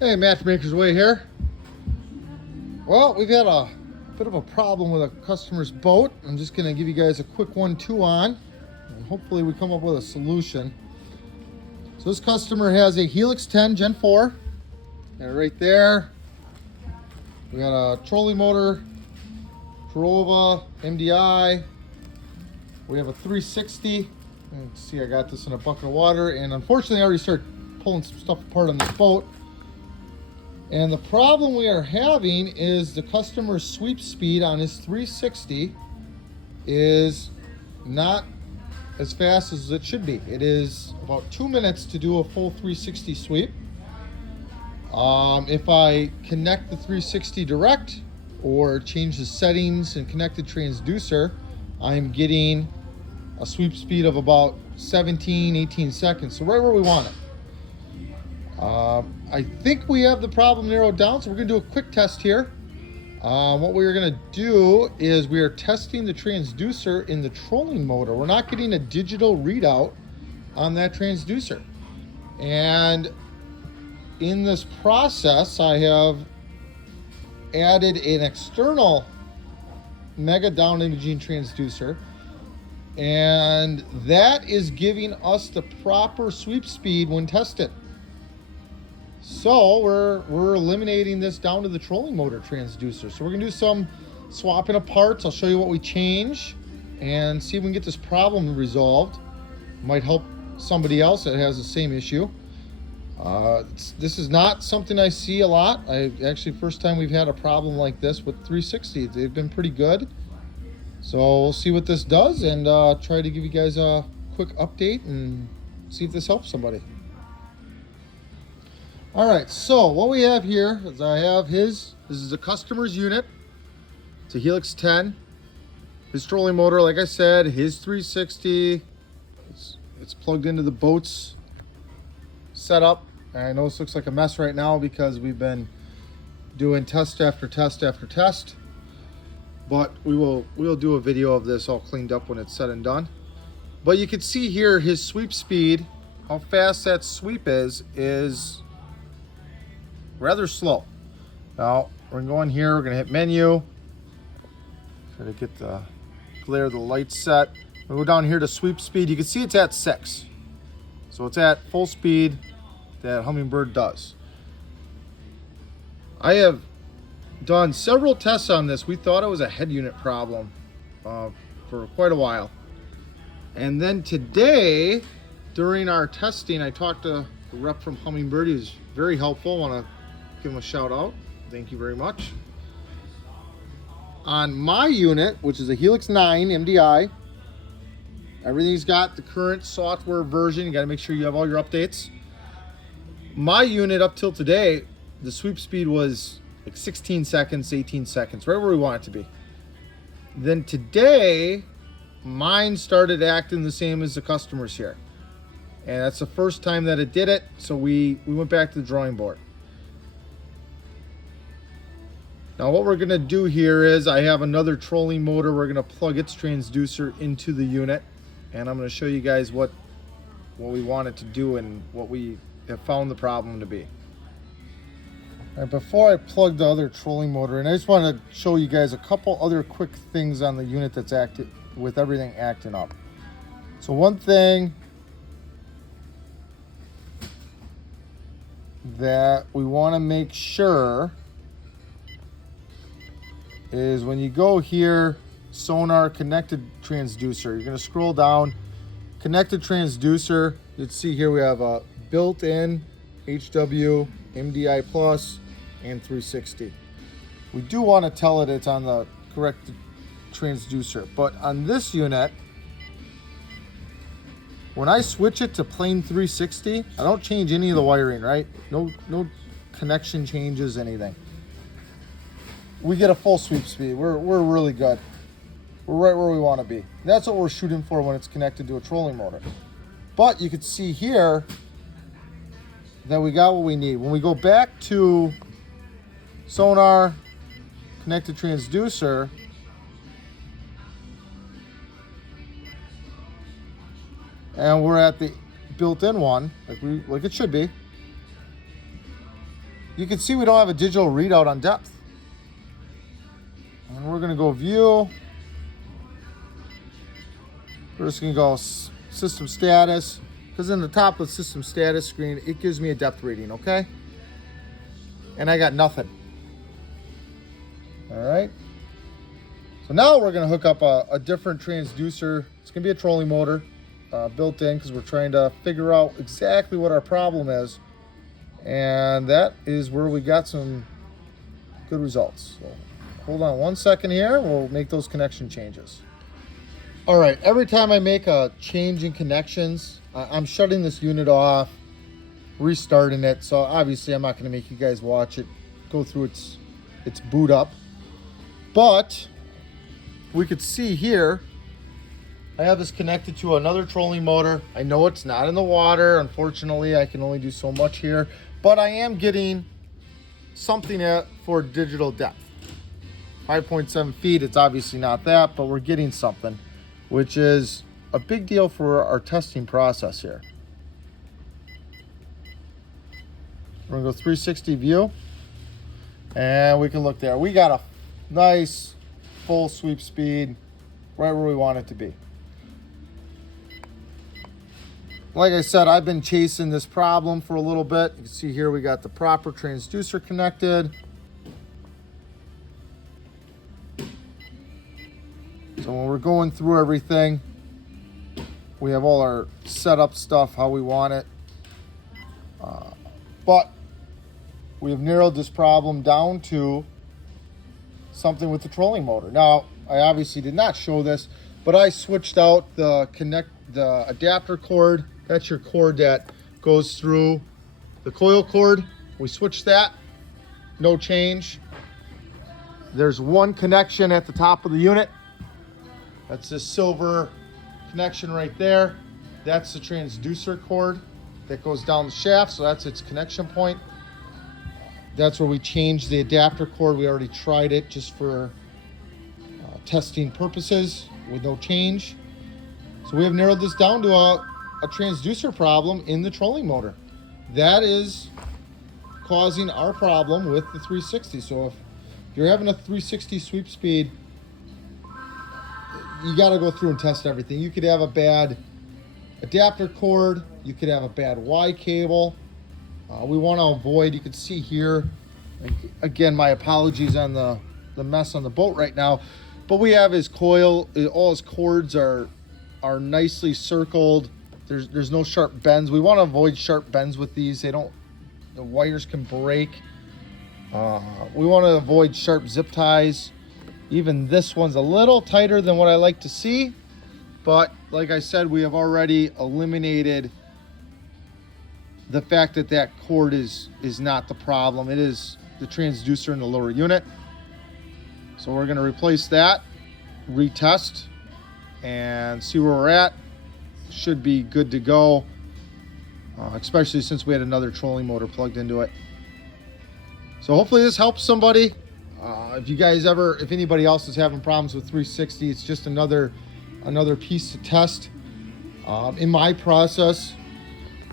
Hey, Matchmaker's Way here. Well, we've had a bit of a problem with a customer's boat. I'm just going to give you guys a quick 1-2 on, and hopefully we come up with a solution. So this customer has a Helix 10 Gen 4, and right there we got a trolling motor, Corova, MDI. We have a 360. You can see I got this in a bucket of water, and unfortunately I already started pulling some stuff apart on this boat. And the problem we are having is the customer's sweep speed on his 360 is not as fast as it should be. It is about 2 minutes to do a full 360 sweep. If I connect the 360 direct or change the settings and connect the transducer, I'm getting a sweep speed of about 17, 18 seconds. So right where we want it. I think we have the problem narrowed down, so we're going to do a quick test here. What we're going to do is we are testing the transducer in the trolling motor. We're not getting a digital readout on that transducer. And in this process, I have added an external MEGA down imaging transducer, and that is giving us the proper sweep speed when tested. So we're eliminating this down to the trolling motor transducer. So we're gonna do some swapping of parts. I'll show you what we change and see if we can get this problem resolved. Might help somebody else that has the same issue. This is not something I see a lot. First time we've had a problem like this with 360. They've been pretty good. So we'll see what this does and try to give you guys a quick update and see if this helps somebody. All right, so what we have here is this is the customer's unit. It's a Helix 10. His trolling motor, like I said, his 360. It's plugged into the boat's setup. And I know this looks like a mess right now because we've been doing test after test after test. But we'll do a video of this all cleaned up when it's said and done. But you can see here his sweep speed, how fast that sweep is rather slow. Now we're gonna go in here, we're gonna hit menu, try to get the glare of the light set. We go down here to sweep speed. You can see it's at 6. So it's at full speed that Humminbird does. I have done several tests on this. We thought it was a head unit problem for quite a while. And then today, during our testing, I talked to the rep from Humminbird. He was very helpful. I want to give him a shout out. Thank you very much. On my unit, which is a Helix 9 MDI, everything's got the current software version. You got to make sure you have all your updates. My unit up till today, the sweep speed was like 16 seconds, 18 seconds, right where we want it to be. Then today, mine started acting the same as the customers here. And that's the first time that it did it, so we went back to the drawing board. Now what we're gonna do here is I have another trolling motor. We're gonna plug its transducer into the unit, and I'm gonna show you guys what we want it to do and what we have found the problem to be. All right, before I plug the other trolling motor in, I just want to show you guys a couple other quick things on the unit that's active with everything acting up. So one thing that we want to make sure is when you go here, sonar connected transducer, you're going to scroll down, connected transducer. You'll see here we have a built-in HW, MDI Plus, and 360. We do want to tell it it's on the correct transducer, but on this unit, when I switch it to plain 360, I don't change any of the wiring, right? No connection changes, anything. We get a full sweep speed. We're really good. We're right where we want to be. That's what we're shooting for when it's connected to a trolling motor. But you can see here that we got what we need. When we go back to sonar, connected transducer, and we're at the built-in one, like it should be. you can see we don't have a digital readout on depth. And we're gonna go view. We're just gonna go system status, because in the top of the system status screen, it gives me a depth reading, okay? And I got nothing. All right. So now we're gonna hook up a different transducer. It's gonna be a trolling motor built in, because we're trying to figure out exactly what our problem is. And that is where we got some good results. So hold on 1 second here. We'll make those connection changes. All right, every time I make a change in connections, I'm shutting this unit off, restarting it. So obviously I'm not gonna make you guys watch it go through its boot up. But we could see here, I have this connected to another trolling motor. I know it's not in the water. Unfortunately, I can only do so much here, but I am getting something for digital depth. 5.7 feet, it's obviously not that, but we're getting something, which is a big deal for our testing process here. We're gonna go 360 view, and we can look there. We got a nice full sweep speed, right where we want it to be. Like I said, I've been chasing this problem for a little bit. You can see here we got the proper transducer connected. So when we're going through everything, we have all our setup stuff, how we want it. But we have narrowed this problem down to something with the trolling motor. Now, I obviously did not show this, but I switched out the adapter cord. That's your cord that goes through the coil cord. We switched that, no change. There's one connection at the top of the unit. That's this silver connection right there. That's the transducer cord that goes down the shaft, so that's its connection point. That's where we changed the adapter cord. We already tried it just for testing purposes with no change. So we have narrowed this down to a transducer problem in the trolling motor. That is causing our problem with the 360. So if you're having a 360 sweep speed, you got to go through and test everything. You could have a bad adapter cord. You could have a bad Y cable. We want to avoid, you can see here, again, my apologies on the mess on the boat right now, but we have his coil, all his cords are nicely circled. There's no sharp bends. We want to avoid sharp bends with these. The wires can break. We want to avoid sharp zip ties. Even this one's a little tighter than what I like to see, but like I said, we have already eliminated the fact that that cord is not the problem. It is the transducer in the lower unit. So we're gonna replace that, retest, and see where we're at. Should be good to go, especially since we had another trolling motor plugged into it. So hopefully this helps somebody. If anybody else is having problems with 360, it's just another piece to test. In my process,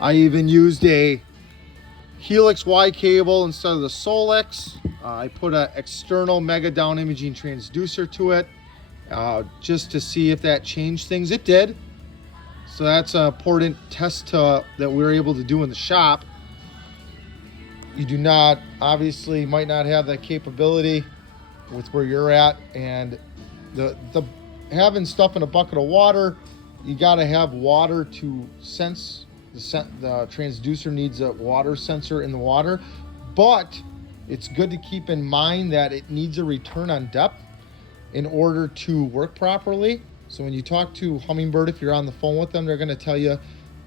I even used a Helix Y cable instead of the Solix. I put an external Mega down imaging transducer to it just to see if that changed things. It did. So that's an important test that we're able to do in the shop. You do not, obviously, might not have that capability with where you're at, and the having stuff in a bucket of water, you got to have water to sense. The transducer needs a water sensor in the water, but it's good to keep in mind that it needs a return on depth in order to work properly. So when you talk to Humminbird, if you're on the phone with them, they're going to tell you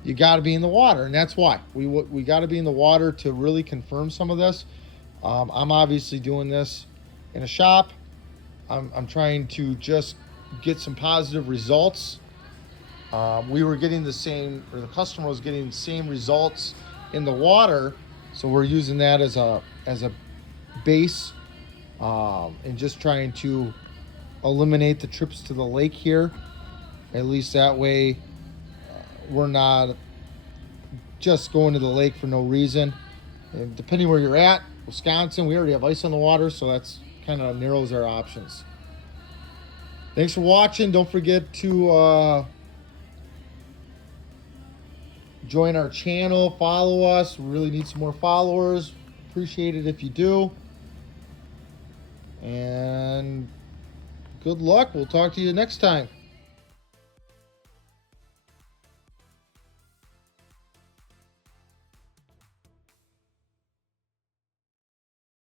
you got to be in the water, and that's why we got to be in the water to really confirm some of this. I'm obviously doing this in a shop. I'm trying to just get some positive results. We were getting the customer was getting the same results in the water, so we're using that as a base, and just trying to eliminate the trips to the lake here. At least that way, we're not just going to the lake for no reason. And depending where you're at, Wisconsin, we already have ice on the water, so that's kind of narrows our options. Thanks for watching. Don't forget to join our channel, follow us. We really need some more followers. Appreciate it if you do. And good luck. We'll talk to you next time.